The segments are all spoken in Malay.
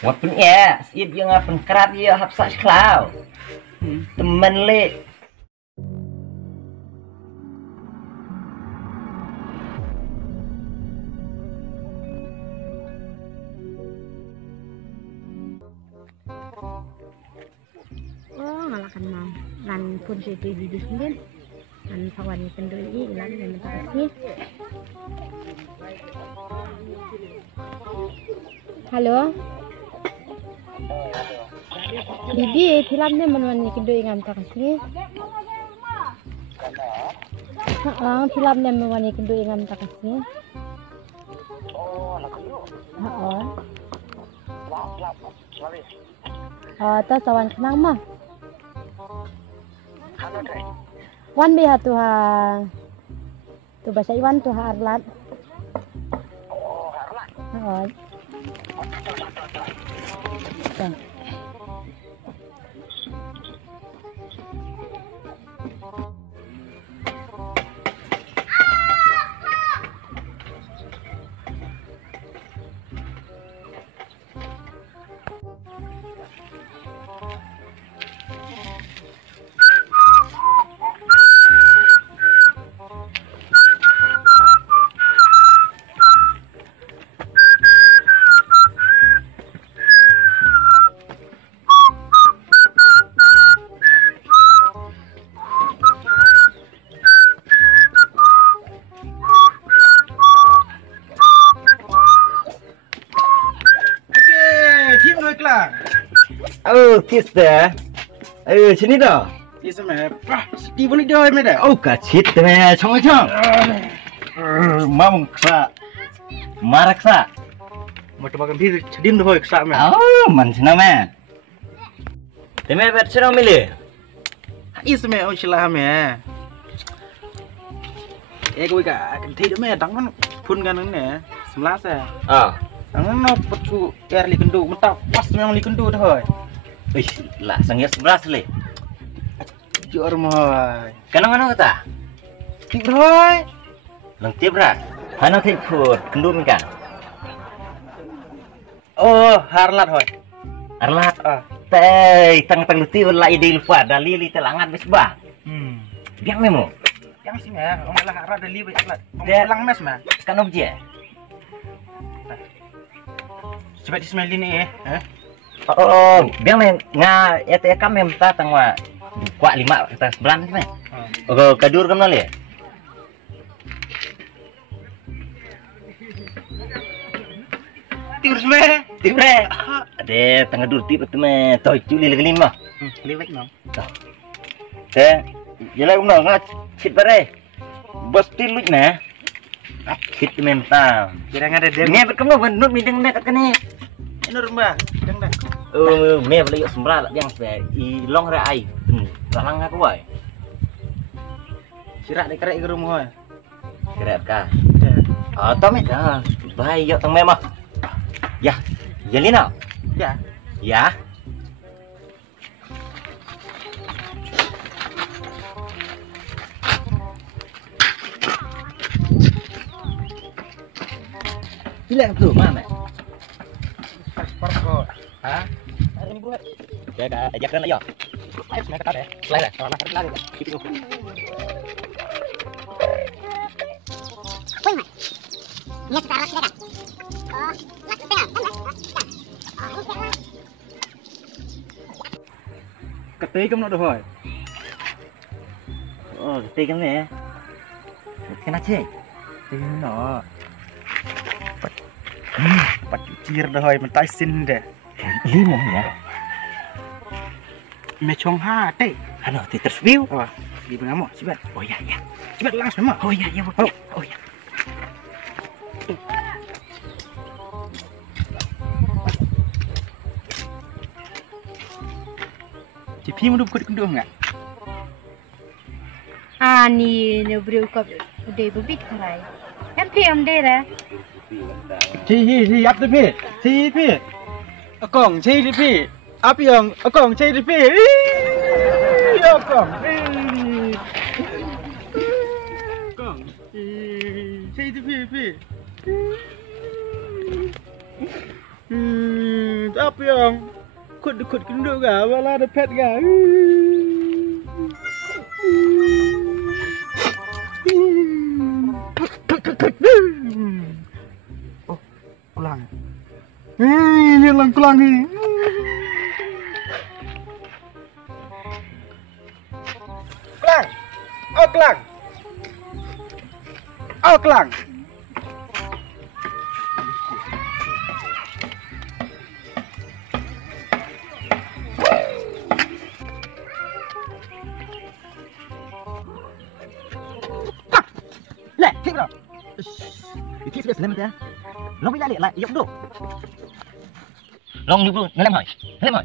Ngapun ya, siap yang ngapun kerap ya hapsa seklau. Temen le. Oh, ngalakan mau. Lan pun situ di sini. Lan kawan penduli lan yang kasih. Halo. Bibi, filmnya mana kido ingam takasih. Filmnya mana kido ingam takasih. Tas awan kenang mah. Wan biha tuha. Tu bahasa Iwan tuha Arlat. Arlat. Kista. Sini dah. Yes, ma'am. Di boleh dah, ma'am. Oh, kacit me, chong. Mam ksa. Marak sa. Mau coba kan dia cedim dah, ksak ma'am. Oh, mancina me. Teme bercerau milih. Yes, ma'am. Oh, silah ma'am. Gue kan tidak ma'am. Tangan pun kan ni. Sebelah saya. Tangan nak petu air likendu. Mentah pas memang likendu dah. Wih, lah sengir 11 le. Jor moy. Kanang-kanang kata? Tip roy. Lang tip ra. Hana thik phur, kendum kan. Oh, harlat hoy. Arlat. Tei, tang luti ulah ide lupa dalili telangat wis bah. Biang memo. Yang sih mah, orang lah harlat dari wis harlat. Dia Lang mes mah. Kan obje. Coba dismelin ni Oh, biang men nga eta kam mem ta tangwa kuat 5 kita sebelan sih, oh, kadur kan le. Tiurs me. Tibre. Ade tengah dur tip tu me toy culi lagi 5. Liwet no. Te, jela umno ngat chit bare. Bos tilut na. Chit mem ta. Kira ngada dia. Ni berkemo benut mideng nek kene. Ini rumah. Deng dah. Me beli sembra lah biang se I long ra ai. Lalang aku ai. Sirak dek kerek ke rumah hoy. Keret ka. Tome dah. Bahaya tang memah. Ya, Yelina. Ya. Ya. Bila tu mana? Paspor kok. Hah? Ini buat. Saya dah ajakkan ayo. Ayo semuanya kata deh. Selai dah. Kalau lari lari. Gitu. Woi, Mat. Ini sekarang sudah dah. Oh, nak tengah. Ketei kamu nak hoy. Oh, tiga ni. Kena cek. Ini no. Pat cir dah hoy mentai sin deh. Lima ya. Me chong ha teh. Hano, ti tersview. Oh, di bengamu, cepat. Oh ya ya. Cepat langsung mah. Oh ya ya. Oh ya. Cipi mau dukut kunduh enggak? Ani ne bro ko de bubit kharai. Em de ra. Hi, ap tu pi. Pi. Akong, pi. Api yang akong pi. Akong. Akong. pi. apa yang kut kenduk ga wala ada pet ga. Oh, pulang. Ini lang ni. Kelang. Oh, kelang. Oh, kelang. Lẹ, thích rồi. Thích được lên mà. Long bị lại lại, yếu đủ. Long lưu lên hỏi. Lên hỏi.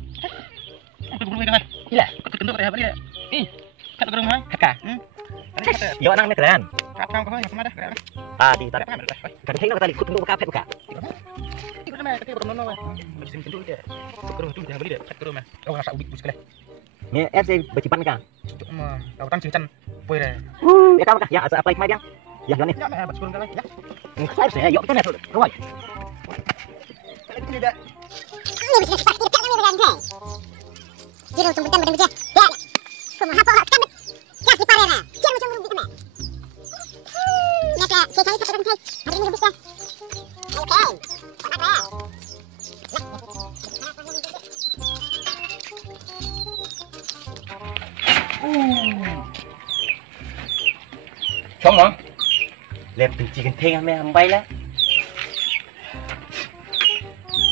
Đi lẹ, có cần đâu để đi lẹ. Đi. Cắt cái rumah. Cắt cả. Yo anang ni keren. Cắt kau kau yang sama dah. Tadi. Kan thấy nó tadi kut kenduk kapet buka. Ikut nama, kita bertemu nama. Mesin kenduk dia. Kerung tu dia beli dia. Cắt kerung mah. Kau rasa ubik sekali. Ni FC bercipan kan. Cuma kau tang cincan poin dia. Ya kamu kah? Ya asa apa ikmai dia? Ya ni. Ya, mah berkurang kali ya. Saya saya yo kita ni tu. Kawai. Ini dah. Ini bisa cepat kita kami dengan dia. Jiro tumbukan badan dia. Ya. Kamu apa kan? Ya si parera. Jiro macam rumah kita. Ya ke, saya cari pakai dia. Hari ini bisa. Oke. Apa? Xong rồi. Lẹp từ chỉ cần thêm mẹ bay lá.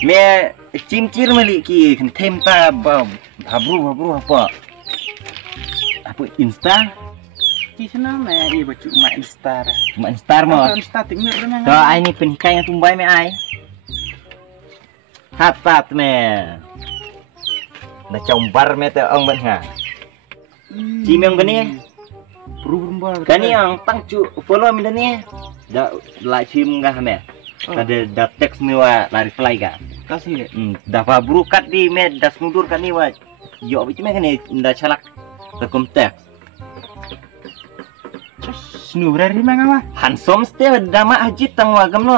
Mẹ chim chir mà lì kì cần thêm ta bao habru apa? Apa Insta? Di sana mah dia baca mak Insta. Cuma Insta mah. Insta tinggal memang. Kalau ai ni pernikahan tumbai mẹ ai? Hatat mẹ. Dah combar mẹ tu ông bạn hả? Chim yang gini. Berubah. Kan yang tangcu follow mi ni. Dah like chim ngah mẹ. Ada teks ni wa lari fly ka. Kasih. Dah fabru kat di me dah mundur kan ni wa. Yo bici me kan ni dah calak ke kontak. Snu berari mana mah? Handsome ste dah mak haji tang wa gamno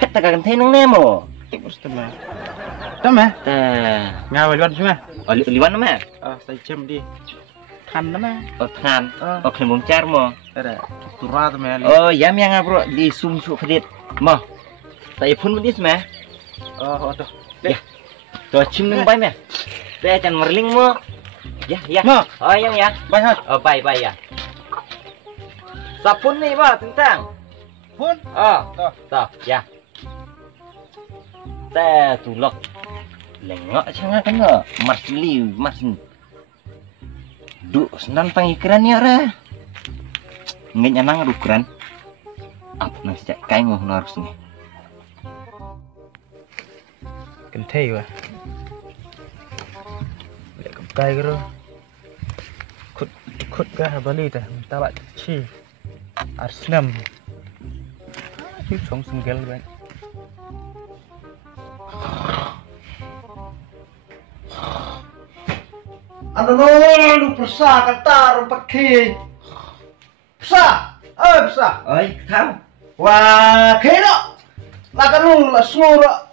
pet ta kan teneng nemo. Ustama. Tama. Ngawal wan cuma. Liwan mẹ. Saya jam di. Kan nama. Oh than. Oh kembung car mo. Ada. Turat mah. Oh yam yang bro di sum su kredit. Mo. Saya pun benis mẹ. Oh, tu. Ya. Tu chim nang bai mẹ. Để chan merling mo. Ya, ya. Mo. Oh yang ya. Bai hat. Oh bai ya. Sapun ni ba tentang. Pun. Toh, ya. Teh tulok. Lengok sangat kan no. Marsli, Duk senan pangikiran ya re. Ngenya nang rukuran. Apa nang sejak kain ngoh harus ni. Kentai wah. Lek kai gero. Kut kah bali tah. Tabak chi. Arsenal. Chứ sống single bạn. Ano lu persa kata rumpat ki. Persa. Persa. Oi, thao. Wah, kira. Lah kan lu lah semua.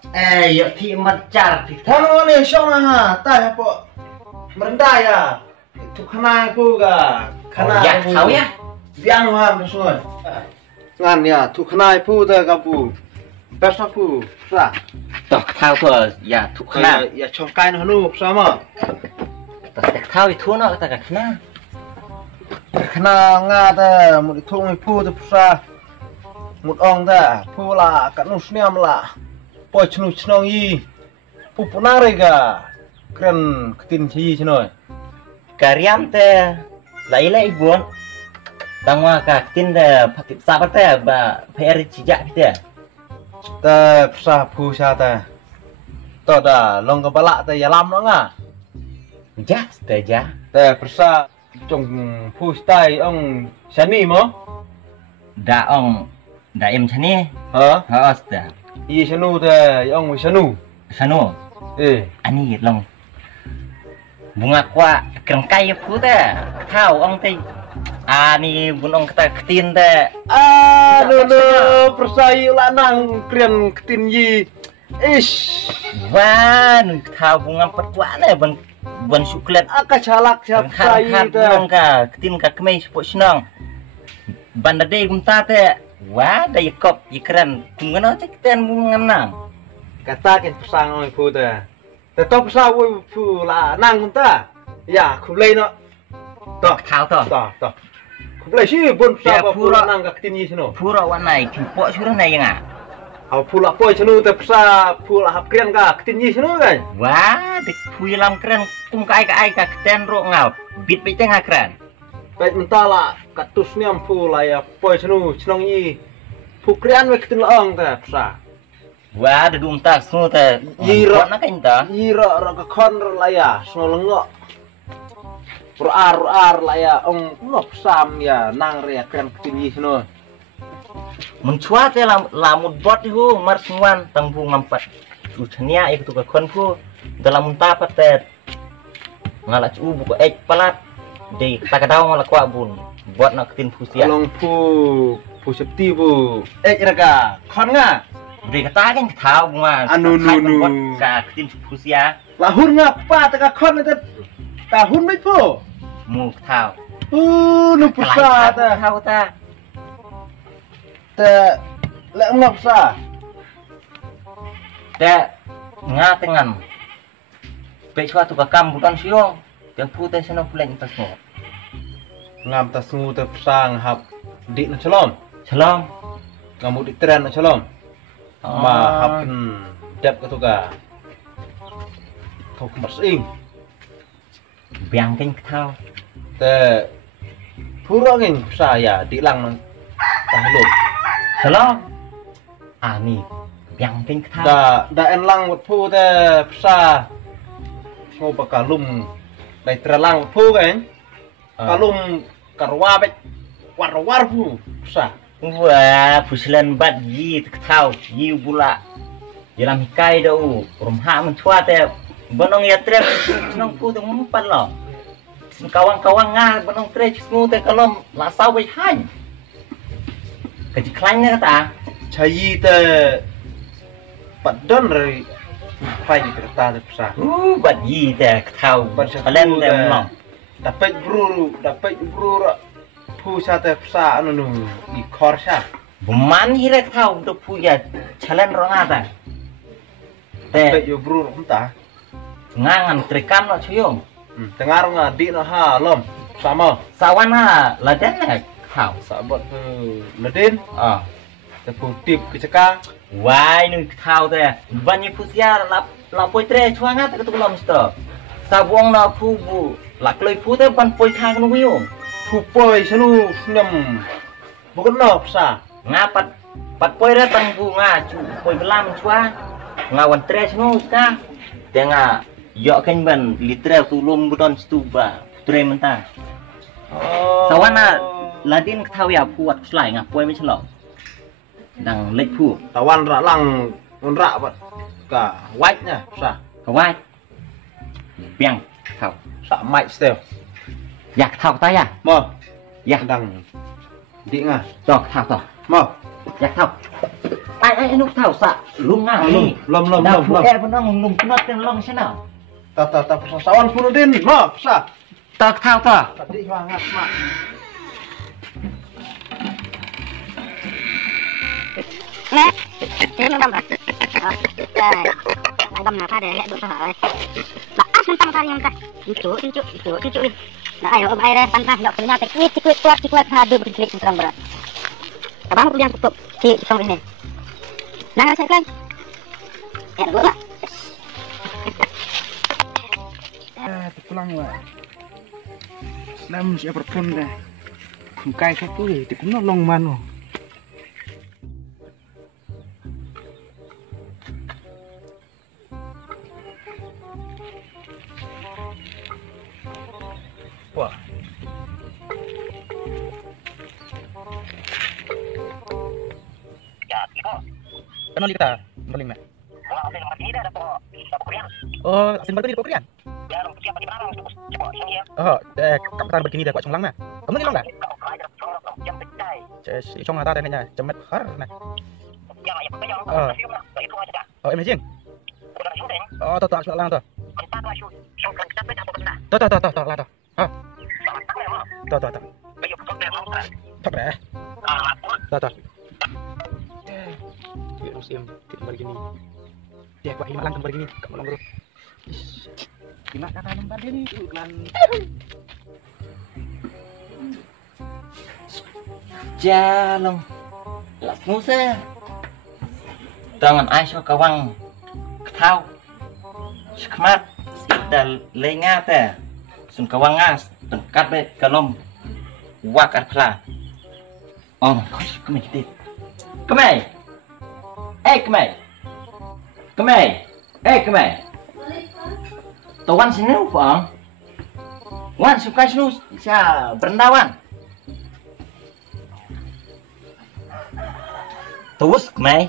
Yo thi macar thi. Thano ni syong ha, ta apa? Merendah ya. Itu kana aku ga. Kana. Ya, thao ya. Biang ha semua. Ngan ya, tu kana pu ta ka pu. Persa pu. Persa. Toh thao tu ya thu khna. Ya chong kai no nu persa ma. Thao i thu no ta ka khna. Khna nga ta một thùng pu ta persa. Một ong ta pu la ka nu sniam la. Poi chnu chnong yi. Pu punare ga. Keren ketin chi chnoi. Karyam te lai buon. Tangwa ka tin de phakip sa te ba pher chijak te. Ta persa pu sa ta. To da long ka balak ta ya lam no nga. Ja te ja. Ta persa trong pu stai ong sani mo. Da ong da em chani. Ha? Ha asta. I sanu ta ong sanu. Sano. Ani long. Bunga kwa kerengkai pu te. Thao ong te. Ani bunong kata ketin te. Persa i lanang keren ketin yi. Ish. Wah, nu tahu bunga perkuat le ban suklet. Aka calak siap saya itu. Ka ketin ka kemai sepok senang. Banda dei gumta te. Wah, da yakop ikran. Kungana cek ten bunga nang. Kata kan pesang oi pu ta. Tetap pesang oi pu lah nang ta. Ya, kulai no. Toh, Tahu toh. toh. Kulai sih bun Ya, pesang pu pura. nang ka ketin yi sino. Pura wanai kipok surah nai nga. Au pu la poi sino te pesang pu la hap krian ka ketin yi sino kan. Wah, dik pui lam keren kum ka ai ka keten ro ngau. Bit pe tengah keren. Baik mentala katus niam pu la ya poi sino senong yi. Pu krian we ketin laong ta pesang. Wah, da dum tak semua te. Yiro. Nak kan ta. Yi ro ka kon ro la ya sino lengok. Ar la ya ong no pesam ya nang re krian ketin yi sino. Mencua te lamut bot hu mar semwan tang bu ngampat. Tu chania ik tu ka kon pu dalam tapat te. Ngala cu bu ko ek palat. Di takadau ngala kwa bun. Bot nak tin pusia. Long pu septi pu. Raka kon nga. Di kata kan tahu bunga. Anu, nu. Bot ka tin pusia. Lahun ngapa teka kon itu tahun mai pu. Mu tahu. Nu pusa ta. Tahu ta. Te le ngap sa. Te ngatengan. Pe suatu ka kam bukan siong. Te putih seno pulen tas mo. Ngam ta sungu te pusang hap di na chalom. Salam. Ngamu di tren na chalom. Ma hap dep ka tu ka. Kau kemas ing. Biang keng tahu. Te pura ngin pusa ya di lang tahlum. Salam. Ani biang keng tahu. Da en lang wat pu te pusa. Ngo pa kalum dai trelang pu kan. Kalum karwa bet war pu pusa. Wah, puslan bat yi tahu. Yi bula. Jalan kai dau. Rumah mencua te. Benong ya trek senong pu tu mumpan lo. Kawan-kawan ngah benong trek semua te kalom lasau bai hai. Kaji klangnya kata. Chayi te padon ri pai kereta te pusa. Bat yi te tahu. Kalian te melong. Dapat buru pusa te pusa anu nu I korsa. Buman hirek tahu untuk punya challenge orang ada. Dapat Te yo buru entah. ngangan trekan lo cuyong. Dengar nga di na ha lom sama Sawana laden nek tahu. sahabat ledin Ah. te putip keceka. Wai nu tahu te. Banyak pusia lapoi tre chuanga te ketuk lom sto. Sabuang na pu bu. Lak loi pu te ban poi thang nu yong. Pupoi senu nyam bukan no pusa. Ngapat pat poi re tang bu nga chu poi belam chua. Ngawan tre nu ka. Tenga yok kan ban litra tulum budon stuba. Tre mentah. Sawana ladin tahu ya puat selai ngapoiไม่ฉลอง Dang lek pu. Tawan ra lang ra bat ka white nya pusa. Kawai. Biang tahu. Sa mic still. Yak tahu ta ya? Mo Ya dang di nga. Dok tahu toh. Mo Yak tahu. Ai nuk tahu sa lum nga ni. lom Dah pu benong lum kenot ten long sana. ta pusa sawan punudin mo pusa. Tak tahu toh. Tadi banget mak. Nè, thế nó đâm rồi. Đây, đâm nào pha để lại đụng hỏi. Bà áp lên tăng pha đi em ta. Chú đi. Nah, ayo om air tan pha dok punya teknik ciklet hadu berklik terang berat. Abang kemudian tutup si tong ini. Nah, saya kan. Ya, gua lah. Pulang lah. Nam siapa pun dah. Kai satu ni, thì cũng nó long man rồi. Wah. Ya, ibu. Kenal kita, paling nak. Wah, saya mati dah dapat Korean. Oh, asin baru di Korea. Ya, siapa di mana untuk cepat sini ya. Oh, kapitan begini dah kuat Chonglang nah. Kamu ni long dah? Kau kaya dah cong jam pecah. Si Chong ada dah ni, cemet har nah. Ya, ya, pokoknya itu aja. Itu aja. Oh, em jing. Oh, to lang to. To lah to. Ha. To. Tok deh. To. Dia musim kembali gini. Dia gua hilang kembali gini. Kamu long terus. Gimana kata nomor dia nih? Iklan. Jalong. Lak musa. Tangan ai cho kawang thao. Skmat dal lenga ta. Sun kawang ngas tengkat be kalom. Wakar pla. Oh, come here. Come here. Hey, come here. Come here. Hey, come here. Tawan sini upang. Wan suka sinu sa berendawan. Terus kemai.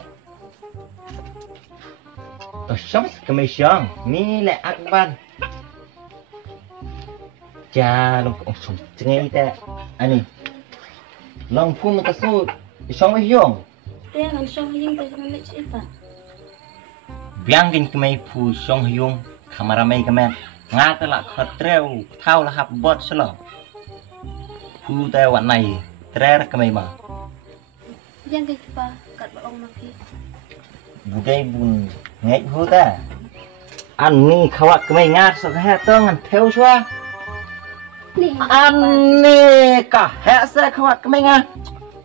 Terus kemai siang. Mila akban. Jalong sum cengai ta. Ani. Long pun makasu siang hiong. Dia ngan siang hiong ta jangan lek siapa. Biangin kemai pu siang hiong kamaramai kemen. Ngata la khatreu thau la hap bot selo. Pu ta wan nai trer kemai ma. Yang ke pa kat baong maki. Budai bun ngai hu ta. An ni khawak kemai ngat so ha tong an theo chua. Ni An ni ka ha sa khawak kemai nga.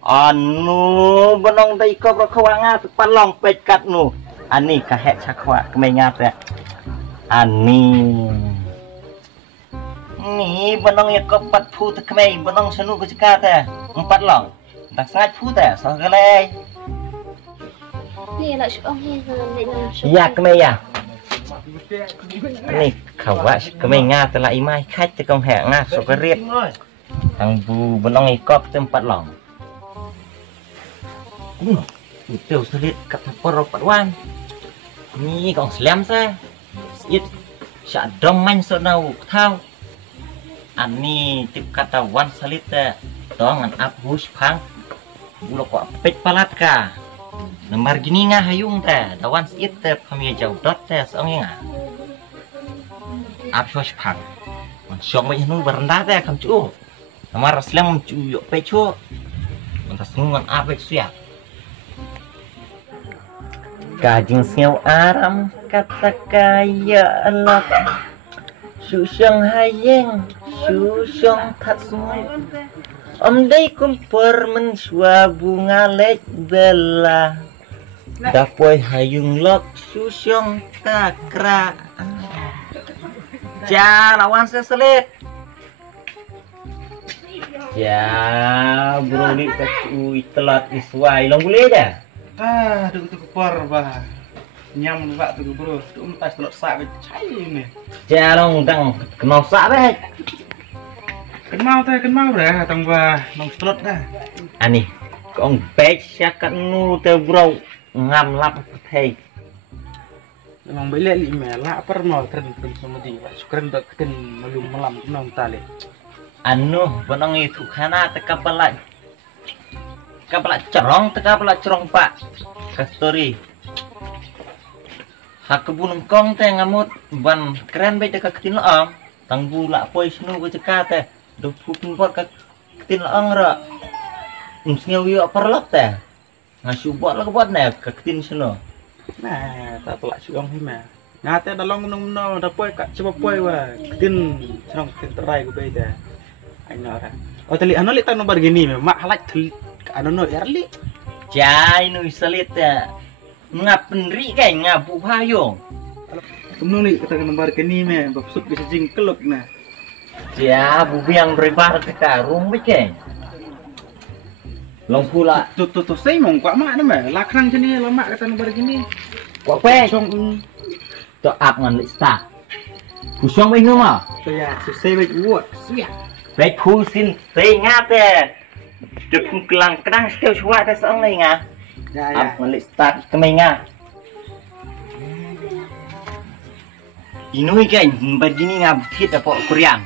Anu benong dai ko khawak ngat palong pet kat nu. An ni ka ha cha khawak kemai ngat ta. An ni benong ya ko pat pu ta kemai benong sanu ko cika ta. Empat long. Tak sangat pu ta so galai. ni la siang hiong lek na. Ya kemai ya. Ni khawak kemai nga ta la imai khat ta kong ha nga so ka riet. Thằng bu benong ikop tempat long. Itu sulit kat por pat wan. Ni kong slam sa. It sya dom man so nau thau. An ni tip kata wan salit ta. Tong an ap hus phang. Bulo ko pet palat ka. Nomor gini nga hayung ta. Dawan it ta phamia jau dot ta song nga. Ap hus phang. Man syong mai nu berenda ta kam chu. Nomor slam chu yo pe chu. Man ta sungan ap siap. Kajing siau aram kata kaya Allah susang hayeng susang tatsui dai kumpur mensua bunga lek bela dapoi hayung lok susang kakra ja lawan seselit ja broli kacui telat iswai long boleh dah. Tu kupar bah. Nyam pak tu bro. Tu entas telok sak cai ni. Jalong dang kenal sak deh. Kenal dah tang bah nong telot dah. Ani, kong pek syakat nu te bro ngam lap thei. Memang beli lima lah per mau keren sama dia. Keren tak keren malum malam nong tali. Anu benong itu kana te kapalak cerong te kapalak cerong pak. Ka story. Hak kebun kong te ngamut ban keren be te ka ketin laong. Tang bula poi snu ko ceka te. Do pupun bot ka ketin laong ra. Umsnya wi perlap te. Ngasu bot la bot ne ka ketin snu. Nah, tak telak syuang hima. Ngate dalong nong no da poi ka coba poi wa ketin serong ketin terai ko be te. Aina ora. Oh tali anu li tang nomor gini mak halak tali anu no erli. Jai nu salit te. Ngap penri kai ngabu payung. Tumno ni kata nomor gini babsut bisa jingkeluk nah. Ya, bubi yang beribar ke karung beceng. Long pula. Tu saya mong kwa mak nama lakrang sini lama kata nomor gini. Kwa pe. Song To ap ngan lista. Kusong mai ngoma. tu ya saya baik buat siap. Pe khu sin se ngate. Được kelang kedang setiap suat ta song lai nga. Ya Ap ngan lista kemai nga. Inui kan begini nga butit apa Korean.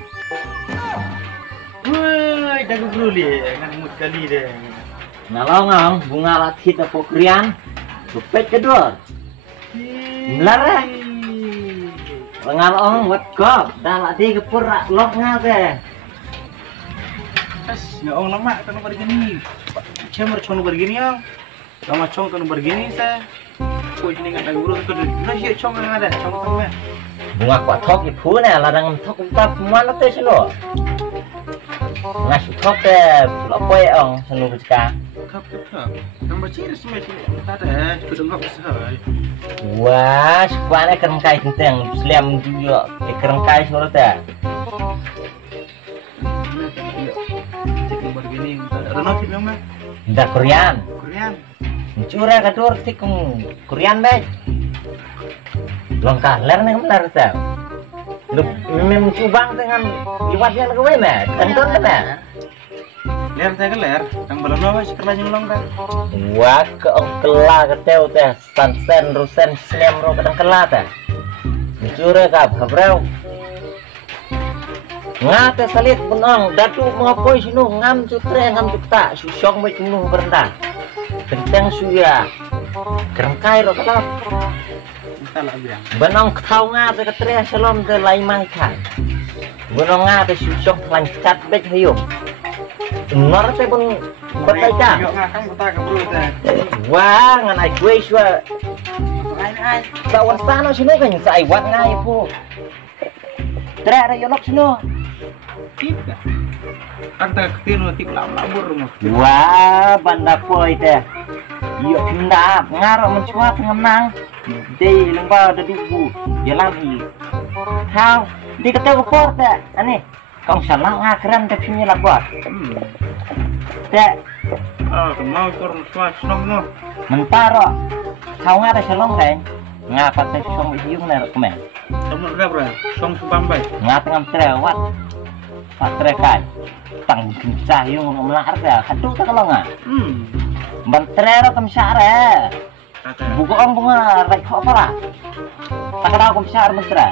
Woi, dagu bruli ngan mut kali deh. Ngalong bunga latit apa Korean. Supet kedua. Belar ngal ong wat kop dah lah di kepur lok ngate As ong lama kan begini. Cemar chong begini ya. Lama chong kan begini sa. Koi ini nggak ada guru itu nah iya chong nggak ada chong kan mah. bunga kuat thok ipu nih ladang thok kita mana teh seno ngas thok teh lopoi ong senu berjaka Kap. Yang bacir semua sih ada kedeng kap sehari. wah sekarang kerengkai tentang seliam juga kerengkai semua teh Cek begini ada nasi memang. dah Korean Korean. Cura kadur tikung Korean baik longkah ler nih benar teh lu memang cubang dengan iwatnya ke mana kenton mana Ler teh ler, yang belum nawa sekelah yang long kan. wah ke kela keteu teh sansen rusen seliam ro kadang kela teh cura kap habrau ngate salit benong datu mengapoi sinu ngam cutre ngam cukta susong baik nuh berenda kenteng suya kerengkai ro kelap Salah biang. benong kau ngate ketre salom de lai mai kai benong ngate susong lancat baik hayung nor teh pun betai ka Yuk ngakang kita ke bulu teh. wah ngan ai gue sua Ai. sawan sana sini kan sai wat ngai pu tre ada yolok sini Tidak. Anta ketinu tik labur rumah. wah banda poi teh iyo pindah ngaro mencuat ngenang di lembah ada dubu jalan i kau di ketemu kota aneh kau salah ngakran tapi punya lapor teh Ah, mau kurang suas nong no. mentaro kau ngada salong kan ngapa teh song hiung ner kemen Kamu udah bro, song subambai. ngapa ngam terewat pak terekai tang kincah yung melar dah kadu tak kalau nggak bentrero kem syare Kata. buku om bunga rai kok apa lah tak ada kem syare bentra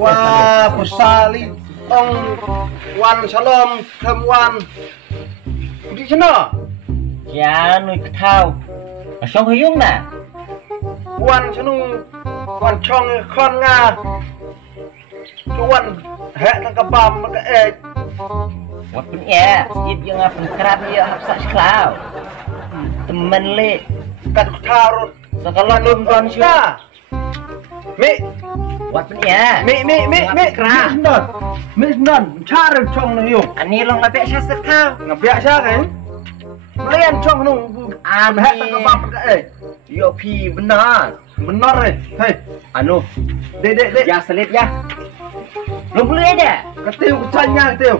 Wah, persali ong wan shalom kemuan. Di sana ya nuôi thao song hiung nè wan sanu wan chong khon nga. Chuan hẹ thằng cà bàm mà cái ếch. wat pun ya sit yang apa kerap ya hapsa seklau temen le Cắt thao sekolah luôn nonton con sih chưa? Mẹ, wat pun ya mẹ, Kerap. Mẹ non, cha được chong nó hiểu. ani long lapek syak thao Ngập biasa kan? Melian chong nó hẹ thằng cà bàm mà cái ếch. yo pi benar Benar nih. Hei, anu dek. ya selit ya lu beli aja Ketiu kecanya ketiu.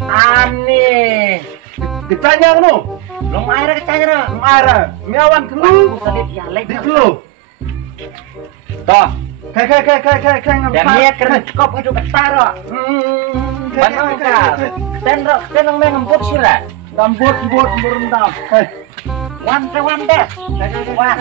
aneh Kecanya kan? lu air kecanya Mara, miawan aku kelu. selit ya lek Di kelu. toh Kayak ngam. dan dia keren kop itu ketaro Banong ka, tenro tenong me ngempuk sura. Gambut, berendam. Hei, Wan deh. Wah.